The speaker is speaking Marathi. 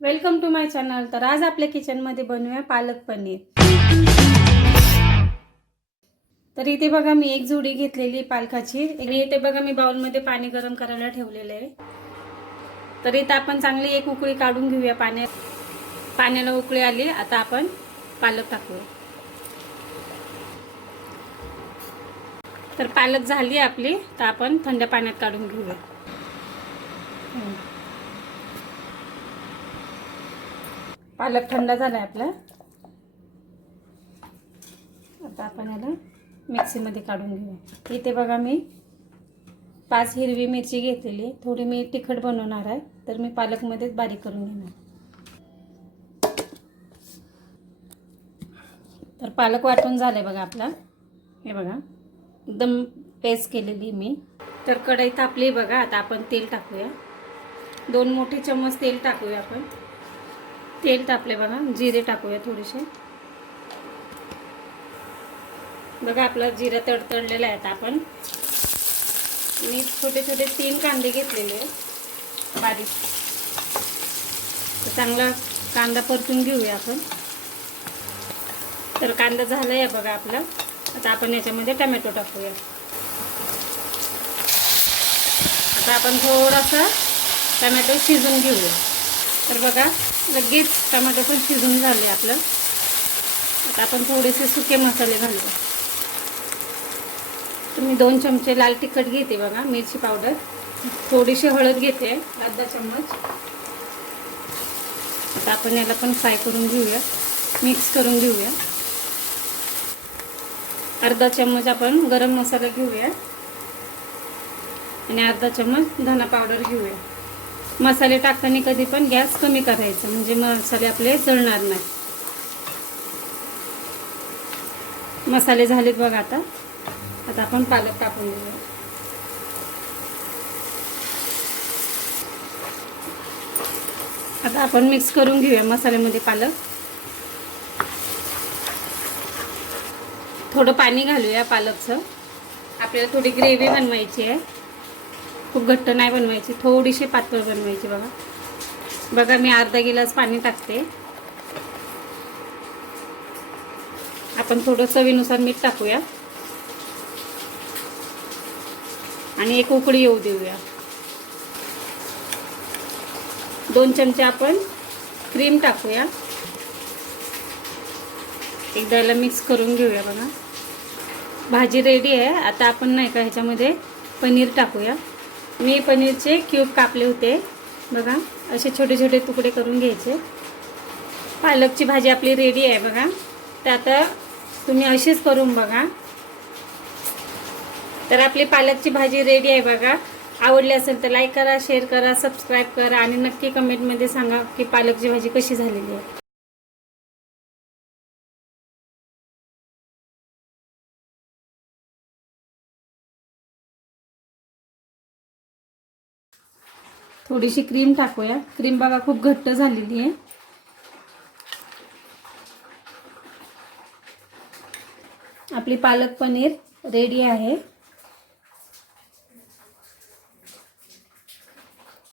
Welcome to my channel. तर आज आपल्या किचनमध्ये बनवूया पालक पनीर. तर इथे बघा मी एक जुडी घेतलेली पालकाची. आणि इथे बघा मी बाउलमध्ये पाणी गरम करायला ठेवलेलं आहे. तर इथं आपण चांगली एक उकळी काढून घेऊया पाण्यात पाण्याला उकळी आली आता आपण पालक टाकूया. तर पालक झाली आपली तर आपण थंड पाण्यात काढून घेऊया. पालक थंड आहे आपला. आता आपण याला मिक्सीमध्ये काढून घेऊया. इथे बघा मी पाच हिरवी मिरची घेतलेली थोडी मी तिखट बनवणार आहे. तर मी पालकमध्येच बारीक करून घेणार. तर पालक वाटून झालंय बघा आपला. हे बघा. एकदम पेस्ट केलेली मी. तर कढई तापली बघा. आता आपण तेल टाकूया. दोन मोठे चम्मच तेल टाकूया आपण. तेल तापले बघा जिरे टाकूया थोडेसे. बघा आपला जिरा तडतडलेला आहे आता आपण. मी छोटे छोटे तीन कांदे घेतलेले आहेत बारीक. तर चांगला कांदा परतून घेऊया आपण. तर कांदा झाला आहे बघा आपला. आता आपण याच्यामध्ये टमॅटो टाकूया. आता आपण थोडासा टमॅटो शिजून घेऊया. तर बघा लगेच टमाटे पण शिजून झाले आपलं. आता आपण थोडेसे सुके मसाले घालतो. तुम्ही दोन चमचे लाल तिखट घेते बघा मिरची पावडर. थोडीशी हळद घेते अर्धा चम्मच. आता आपण याला पण फ्राय करून घेऊया मिक्स करून घेऊया. अर्धा चम्मच आपण गरम मसाला घेऊया. आणि अर्धा चम्मच धना पावडर घेऊया. मसाले टाकताना कधी पण गॅस कमी करायचा म्हणजे मसाले आपले जळणार नाही. मसाले झालेत बघा आता. आता आपण पालक टाकून घेऊया. आता आपण मिक्स करून घेऊया मसाल्यामध्ये पालक. थोडं पाणी घालूया पालकचं. आपल्याला थोडी ग्रेव्ही बनवायची आहे. खूप घट्ट नाही बनवायची थोडीशी पातळ बनवायची बघा. बघा मी अर्धा गिलास पाणी टाकते. आपण थोडं चवीनुसार मीठ टाकूया. आणि एक उकडी येऊ देऊया. दोन चमचे आपण क्रीम टाकूया. एकदा याला मिक्स करून घेऊया बघा. भाजी रेडी आहे. आता आपण नाही का ह्याच्यामध्ये पनीर टाकूया. मी पनीरचे क्यूब कापले होते. बघा असे छोटे छोटे तुकडे करून घ्यायचे. पालकची भाजी आपली रेडी आहे बघा. तर आता तुम्ही अशीच करून बघा. तर आपली पालकची भाजी रेडी आहे बघा. आवडली असेल तर लाईक करा शेअर करा सबस्क्राईब करा. आणि नक्की कमेंटमध्ये सांगा की पालकची भाजी कशी झालेली आहे. थोडीशी क्रीम टाकूया. क्रीम बघा खूप घट्ट झालेली आहे. आपली पालक पनीर रेडी आहे.